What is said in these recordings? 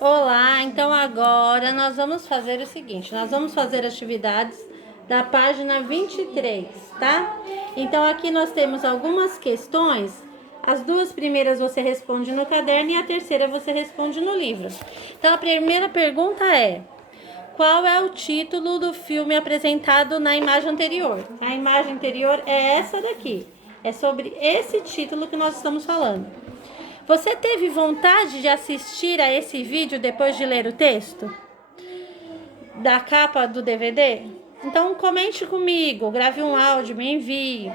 Olá, então agora nós vamos fazer o seguinte, nós vamos fazer atividades da página 23, tá? Então aqui nós temos algumas questões, as duas primeiras você responde no caderno e a terceira você responde no livro. Então a primeira pergunta é: qual é o título do filme apresentado na imagem anterior? A imagem anterior é essa daqui, é sobre esse título que nós estamos falando. Você teve vontade de assistir a esse vídeo depois de ler o texto da capa do DVD? Então comente comigo, grave um áudio, me envie,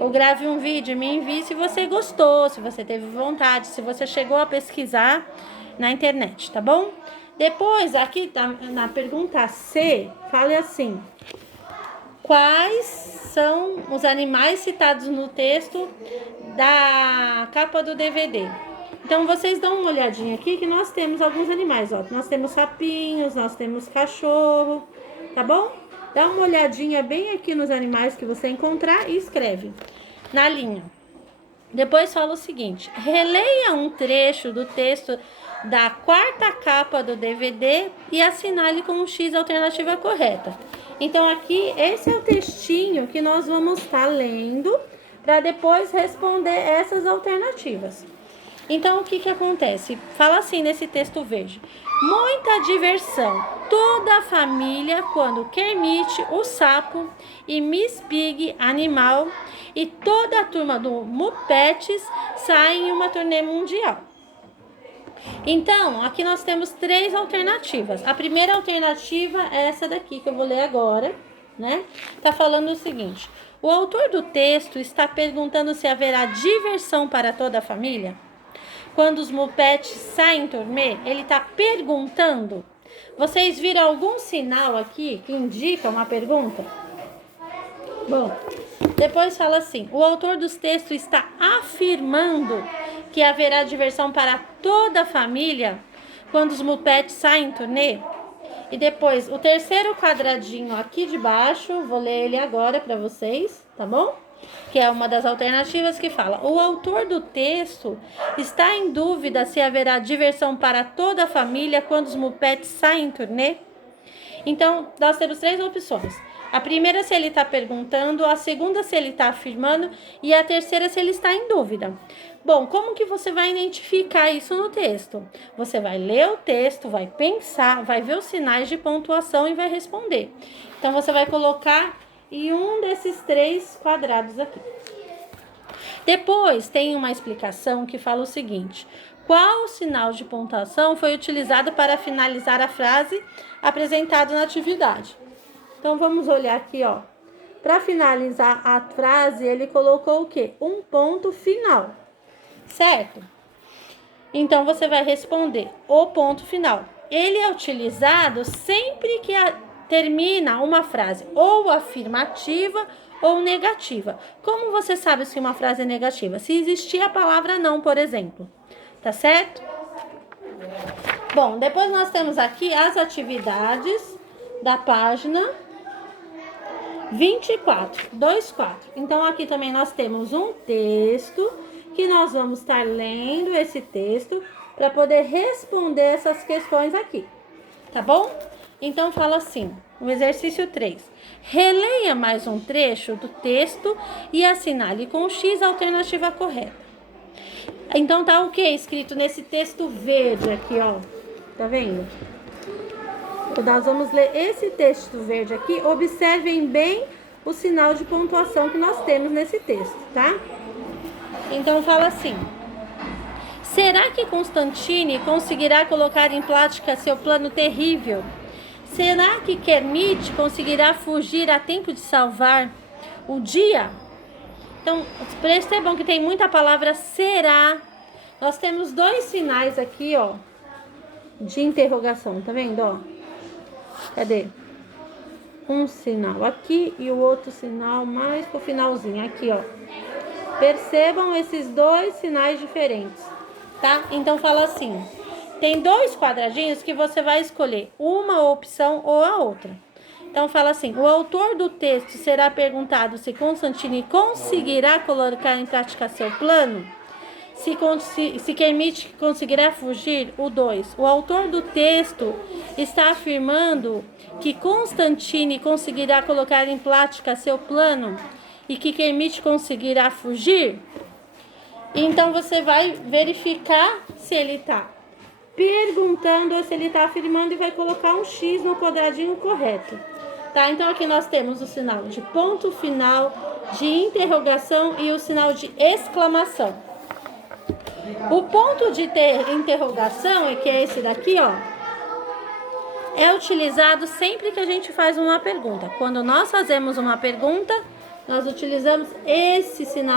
ou grave um vídeo, me envie se você gostou, se você teve vontade, se você chegou a pesquisar na internet, tá bom? Depois, aqui na pergunta C, fale assim: quais são os animais citados no texto da capa do DVD? Então, vocês dão uma olhadinha aqui que nós temos alguns animais, ó. Nós temos sapinhos, nós temos cachorro, tá bom? Dá uma olhadinha bem aqui nos animais que você encontrar e escreve na linha. Depois fala o seguinte: releia um trecho do texto da quarta capa do DVD e assinale com um X a alternativa correta. Então, aqui, esse é o textinho que nós vamos estar lendo para depois responder essas alternativas. Então, o que acontece? Fala assim nesse texto verde: muita diversão, toda a família, quando Kermit, o sapo, e Miss Pig, animal, e toda a turma do Muppets saem em uma turnê mundial. Então, aqui nós temos três alternativas. A primeira alternativa é essa daqui, que eu vou ler agora, né? Tá falando o seguinte: o autor do texto está perguntando se haverá diversão para toda a família. Quando os Muppets saem em turnê, ele está perguntando. Vocês viram algum sinal aqui que indica uma pergunta? Bom, depois fala assim: o autor dos textos está afirmando que haverá diversão para toda a família quando os Muppets saem em turnê. E depois, o terceiro quadradinho aqui de baixo, vou ler ele agora para vocês, tá bom? Que é uma das alternativas que fala: o autor do texto está em dúvida se haverá diversão para toda a família quando os Muppets saem em turnê. Então, nós temos três opções. A primeira, se ele está perguntando, a segunda, se ele está afirmando, e a terceira, se ele está em dúvida. Bom, como que você vai identificar isso no texto? Você vai ler o texto, vai pensar, vai ver os sinais de pontuação e vai responder. Então, você vai colocar em um desses três quadrados aqui. Depois, tem uma explicação que fala o seguinte: qual o sinal de pontuação foi utilizado para finalizar a frase apresentada na atividade? Então, vamos olhar aqui, ó. Para finalizar a frase, ele colocou o quê? Um ponto final, certo? Então, você vai responder o ponto final. Ele é utilizado sempre que termina uma frase ou afirmativa ou negativa. Como você sabe se uma frase é negativa? Se existir a palavra não, por exemplo. Tá certo? Bom, depois nós temos aqui as atividades da página 24. Então, aqui também nós temos um texto que nós vamos estar lendo esse texto para poder responder essas questões aqui. Tá bom? Então, fala assim, no exercício 3. Releia mais um trecho do texto e assinale com o X a alternativa correta. Então, tá o que escrito nesse texto verde aqui, ó. Tá vendo? Nós vamos ler esse texto verde aqui. Observem bem o sinal de pontuação que nós temos nesse texto, tá? Então, fala assim: será que Constantine conseguirá colocar em prática seu plano terrível? Será que Kermit conseguirá fugir a tempo de salvar o dia? Então, percebam que tem muita palavra será. Nós temos dois sinais aqui, ó, de interrogação, tá vendo, ó? Cadê? Um sinal aqui e o outro sinal mais pro finalzinho, aqui, ó. Percebam esses dois sinais diferentes, tá? Então, fala assim: tem dois quadradinhos que você vai escolher uma opção ou a outra. Então, fala assim: o autor do texto será perguntado se Constantine conseguirá colocar em prática seu plano. se Kermit conseguirá fugir. O 2. O autor do texto está afirmando que Constantine conseguirá colocar em prática seu plano e que Kermit conseguirá fugir. Então você vai verificar se ele está perguntando ou se ele está afirmando e vai colocar um X no quadradinho correto. Tá? Então aqui nós temos o sinal de ponto final, de interrogação e o sinal de exclamação. O ponto de interrogação, que é esse daqui, ó, é utilizado sempre que a gente faz uma pergunta. Quando nós fazemos uma pergunta, nós utilizamos esse sinal